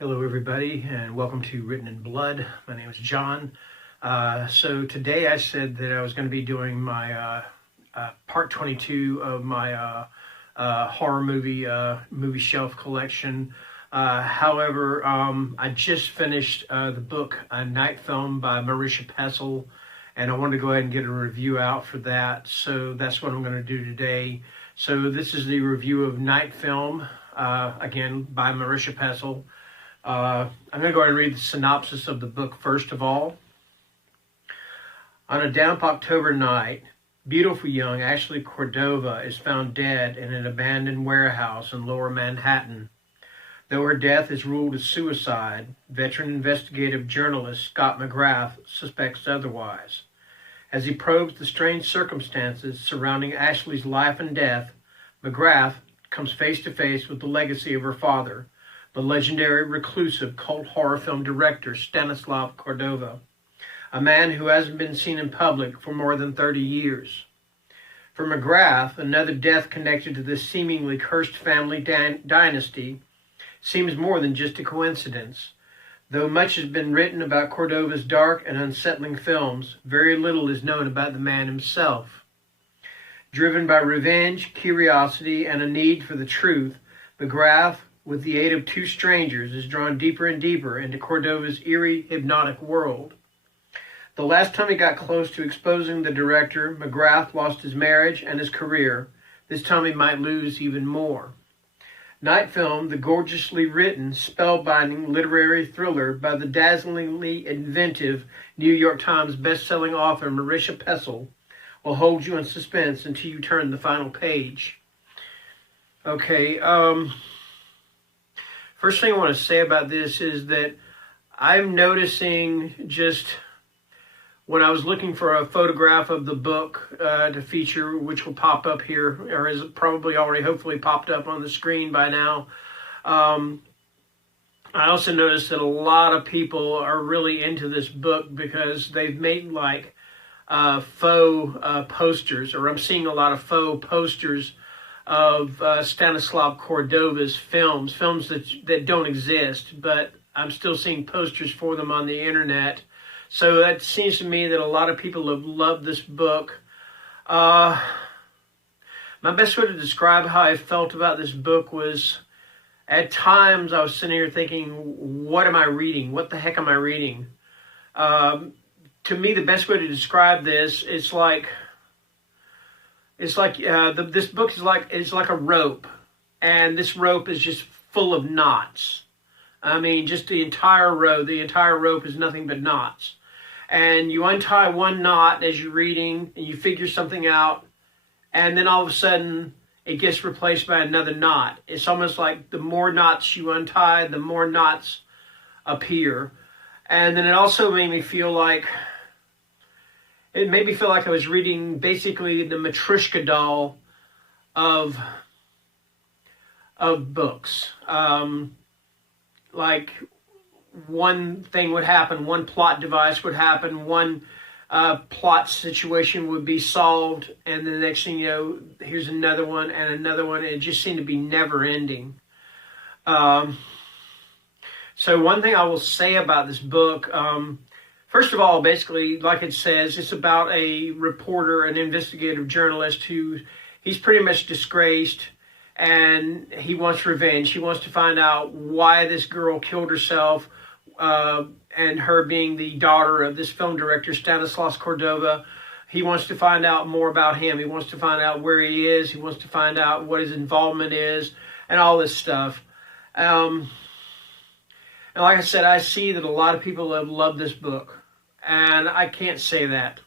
Hello, everybody, and welcome to Written in Blood. My name is John. So today I said that I was going to be doing my part 22 of my horror movie shelf collection. However, I just finished the book Night Film by Marisha Pessl, and I wanted to go ahead and get a review out for that. So that's what I'm going to do today. So this is the review of Night Film, again by Marisha Pessl. I'm going to go ahead and read the synopsis of the book first of all. On a damp October night, beautiful young Ashley Cordova is found dead in an abandoned warehouse in lower Manhattan. Though her death is ruled as suicide, veteran investigative journalist Scott McGrath suspects otherwise. As he probes the strange circumstances surrounding Ashley's life and death, McGrath comes face to face with the legacy of her father, the legendary reclusive cult horror film director Stanislav Cordova, a man who hasn't been seen in public for more than 30 years. For McGrath, another death connected to this seemingly cursed family dynasty seems more than just a coincidence. Though much has been written about Cordova's dark and unsettling films, very little is known about the man himself. Driven by revenge, curiosity, and a need for the truth, McGrath, with the aid of two strangers, is drawn deeper and deeper into Cordova's eerie, hypnotic world. The last time he got close to exposing the director, McGrath lost his marriage and his career. This time he might lose even more. Night Film, the gorgeously written, spellbinding literary thriller by the dazzlingly inventive New York Times best-selling author Marisha Pessl, will hold you in suspense until you turn the final page. Okay, first thing I want to say about this is that I'm noticing just when I was looking for a photograph of the book to feature, which will pop up here, or is probably already hopefully popped up on the screen by now. I also noticed that a lot of people are really into this book because they've made like faux posters, or I'm seeing a lot of faux posters of Stanislav Cordova's films that don't exist, but I'm still seeing posters for them on the internet. So that seems to me that a lot of people have loved this book. My best way to describe how I felt about this book was, at times I was sitting here thinking, what am I reading? What the heck am I reading? To me, the best way to describe this, this book is like a rope, and this rope is just full of knots. I mean, just the entire rope is nothing but knots. And you untie one knot as you're reading, and you figure something out, and then all of a sudden, it gets replaced by another knot. It's almost like the more knots you untie, the more knots appear. And then it also made me feel like I was reading basically the Matryoshka doll of books. Like one thing would happen, one plot device would happen, one plot situation would be solved, and the next thing you know, here's another one and another one. It just seemed to be never ending. So one thing I will say about this book, first of all, basically, like it says, it's about a reporter, an investigative journalist he's pretty much disgraced, and he wants revenge. He wants to find out why this girl killed herself, and her being the daughter of this film director, Stanislav Cordova. He wants to find out more about him. He wants to find out where he is. He wants to find out what his involvement is, and all this stuff. And like I said, I see that a lot of people have loved this book, and I can't say that.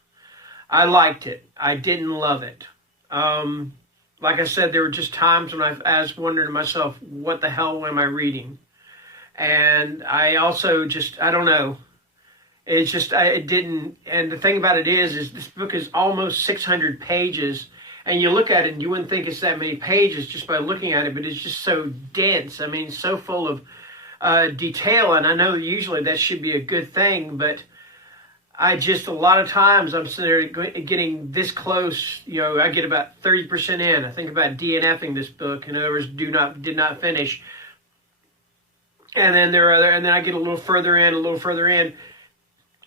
I liked it. I didn't love it. Like I said, there were just times when I was wondering to myself, what the hell am I reading? And I also I don't know. It didn't, and the thing about it is this book is almost 600 pages, and you look at it and you wouldn't think it's that many pages just by looking at it, but it's just so dense. I mean, so full of detail, and I know usually that should be a good thing, but a lot of times I'm sitting there getting this close, I get about 30% in. I think about DNFing this book. In other words, did not finish. And then and then I get a little further in,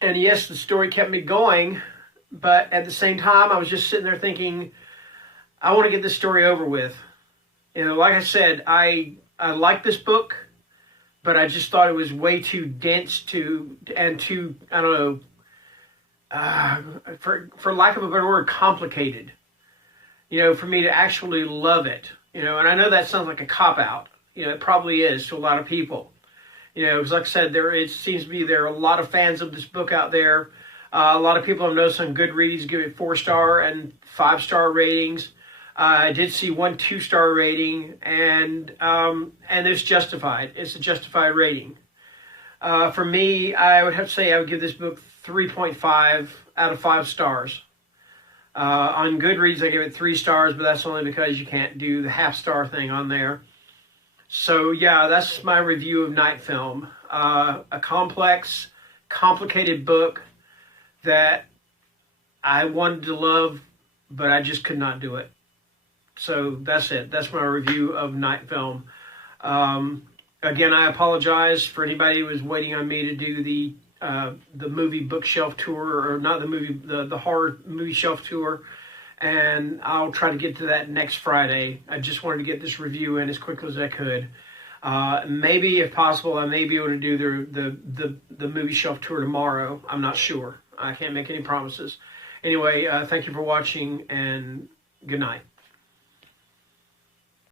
and yes, the story kept me going, but at the same time, I was just sitting there thinking, I want to get this story over with. Like I said, I like this book, but I just thought it was way too dense and too, I don't know, for lack of a better word, complicated. For me to actually love it. And I know that sounds like a cop out. It probably is to a lot of people. Because like I said, it seems to be there are a lot of fans of this book out there. A lot of people I've noticed on Goodreads give it 4-star and 5-star ratings. I did see 1 2-star rating, and it's justified. It's a justified rating. For me, I would have to say I would give this book 3.5 out of 5 stars. On Goodreads, I give it 3 stars, but that's only because you can't do the half-star thing on there. So yeah, that's my review of Night Film. A complex, complicated book that I wanted to love, but I just could not do it. So that's it. That's my review of Night Film. Again, I apologize for anybody who was waiting on me to do the movie bookshelf tour, or not the movie, the horror movie shelf tour. And I'll try to get to that next Friday. I just wanted to get this review in as quickly as I could. Maybe, if possible, I may be able to do the movie shelf tour tomorrow. I'm not sure. I can't make any promises. Anyway, thank you for watching, and good night.